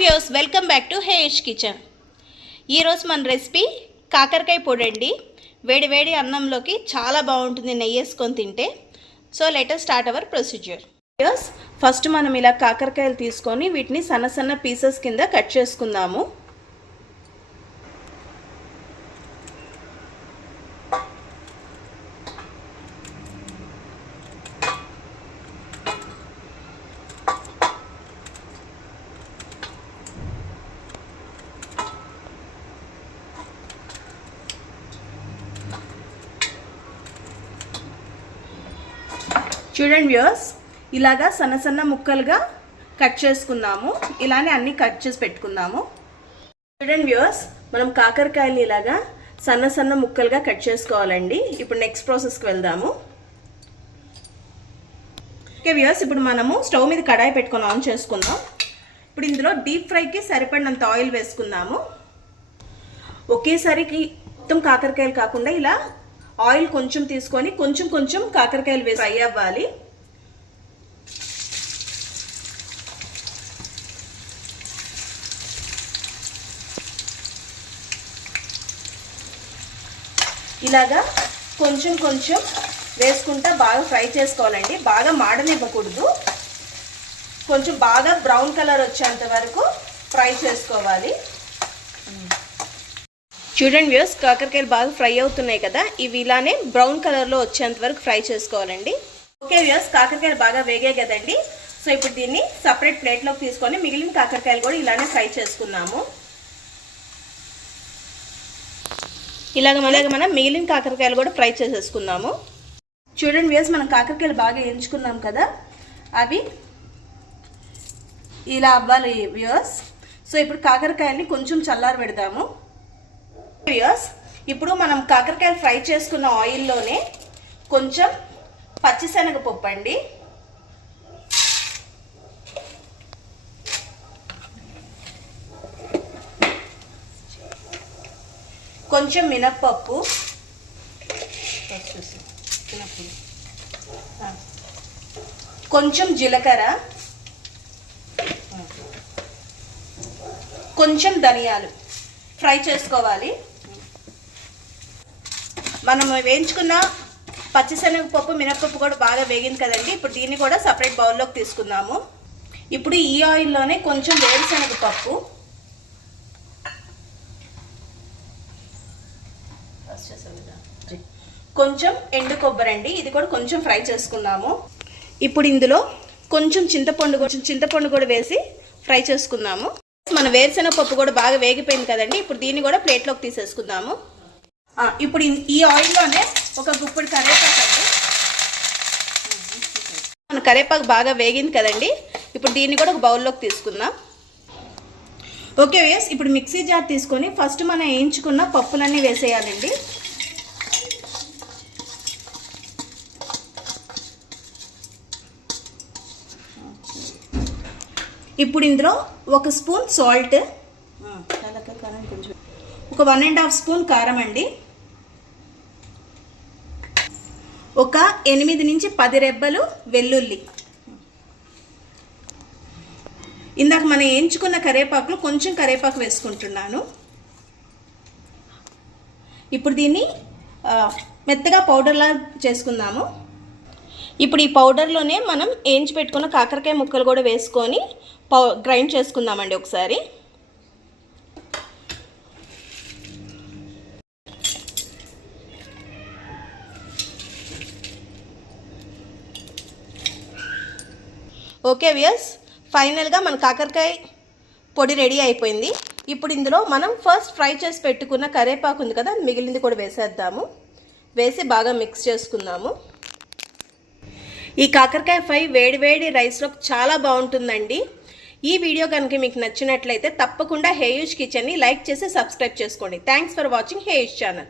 Viewers welcome back to Hesh kitchen. ఈరోజు మన recipe కాకరకాయ పొడి అండి. వేడి వేడి అన్నంలోకి చాలా బాగుంటుంది నెయ్యి వేసుకొని తింటే. So let us start our procedure. Viewers first మనం ఇలా కాకరకాయలు తీసుకొని వీటిని సన్న సన్న పీసెస్ కింద కట్ చేసుకుందాము. చూడండి వ్యూవర్స్, ఇలాగా సన్న సన్న ముక్కలుగా కట్ చేసుకుందాము. ఇలానే అన్నీ కట్ చేసి పెట్టుకుందాము. చూడండి వ్యూవర్స్, మనం కాకరకాయలు ఇలాగా సన్న సన్న ముక్కలుగా కట్ చేసుకోవాలండి. ఇప్పుడు నెక్స్ట్ ప్రాసెస్కి వెళ్దాము. ఓకే వ్యూవర్స్, ఇప్పుడు మనము స్టవ్ మీద కడాయి పెట్టుకొని ఆన్ చేసుకుందాం. ఇప్పుడు ఇందులో డీప్ ఫ్రైకి సరిపడినంత ఆయిల్ వేసుకుందాము. ఒకేసారికి మొత్తం కాకరకాయలు కాకుండా ఇలా ఆయిల్ కొంచెం తీసుకొని కొంచెం కొంచెం కాకరకాయలు వేసి ఫ్రై అవ్వాలి. ఇలాగా కొంచెం కొంచెం వేసుకుంటా బాగా ఫ్రై చేసుకోవాలండి. బాగా మాడనివ్వకూడదు. కొంచెం బాగా బ్రౌన్ కలర్ వచ్చేంత వరకు ఫ్రై చేసుకోవాలి. చూడండి వ్యూవర్స్, కాకరకాయలు బాగా ఫ్రై అవుతున్నాయి కదా, ఇవి ఇలానే బ్రౌన్ కలర్లో వచ్చేంత వరకు ఫ్రై చేసుకోవాలండి. ఓకే వ్యూవర్స్, కాకరకాయలు బాగా వేగాయి కదండి. సో ఇప్పుడు దీన్ని సపరేట్ ప్లేట్లోకి తీసుకొని మిగిలిన కాకరకాయలు కూడా ఇలానే ఫ్రై చేసుకున్నాము. ఇలాగ మనం మిగిలిన కాకరకాయలు కూడా ఫ్రై చేసేసుకుందాము. చూడండి వ్యూవర్స్, మనం కాకరకాయలు బాగా ఎంచుకున్నాం కదా, అవి ఇలా అవ్వాలి వ్యూవర్స్. సో ఇప్పుడు కాకరకాయల్ని కొంచెం చల్లారి పెడదాము. వ్యూవర్స్, ఇప్పుడు మనం కాకరకాయలు ఫ్రై చేసుకున్న ఆయిల్లోనే కొంచెం పచ్చిశనగపప్పు అండి, కొంచెం మినప్పప్పు, కొంచెం జీలకర్ర, కొంచెం ధనియాలు ఫ్రై చేసుకోవాలి. మనం వేయించుకున్న పచ్చిశనగపప్పు మినప్పప్పు కూడా బాగా వేగింది కదండి. ఇప్పుడు దీన్ని కూడా సపరేట్ బౌల్లోకి తీసుకుందాము. ఇప్పుడు ఈ ఆయిల్లోనే కొంచెం వేరుశనగపప్పు, కొంచెం ఎండు కొబ్బరి అండి, ఇది కూడా కొంచెం ఫ్రై చేసుకుందాము. ఇప్పుడు ఇందులో కొంచెం చింతపండు కూడా వేసి ఫ్రై చేసుకుందాము. మన వేరుశనగపప్పు కూడా బాగా వేగిపోయింది కదండి. ఇప్పుడు దీన్ని కూడా ప్లేట్లోకి తీసేసుకుందాము. ఇప్పుడు ఈ ఆయిల్లోనే ఒక గుప్పెడు కరివేపాకు అండి. మన కరివేపాకు బాగా వేగింది కదండి. ఇప్పుడు దీన్ని కూడా ఒక బౌల్లోకి తీసుకుందాం. ఓకే వేస్, ఇప్పుడు మిక్సీ జార్ తీసుకొని ఫస్ట్ మనం వేయించుకున్న పప్పులన్నీ వేసేయాలండి. ఇప్పుడు ఇందులో ఒక స్పూన్ సాల్ట్, ఒక 1.5 స్పూన్ కారం అండి, ఒక 8 నుంచి 10 రెబ్బలు వెల్లుల్లి, ఇందాక మనం వేయించుకున్న కరివేపాకులో కొంచెం కరివేపాకు వేసుకుంటున్నాను. ఇప్పుడు దీన్ని మెత్తగా పౌడర్లా చేసుకుందాము. ఇప్పుడు ఈ పౌడర్లోనే మనం వేయించి పెట్టుకున్న కాకరకాయ ముక్కలు కూడా వేసుకొని గ్రైండ్ చేసుకుందామండి ఒకసారి. ఓకే వ్యూవర్స్, ఫైనల్గా మన కాకరకాయ పొడి రెడీ అయిపోయింది. ఇప్పుడు ఇందులో మనం ఫస్ట్ ఫ్రై చేసి పెట్టుకున్న కరివేపాకు ఉంది కదా, మిగిలింది కూడా వేసేద్దాము. వేసి బాగా మిక్స్ చేసుకుందాము. ఈ కాకరకాయ ఫ్రై వేడి వేడి రైస్లో చాలా బాగుంటుందండి. ఈ వీడియో కనుక మీకు నచ్చినట్లయితే తప్పకుండా హేయూష్ కిచెన్ని లైక్ చేసి సబ్స్క్రైబ్ చేసుకోండి. Thanks for watching Hayush channel.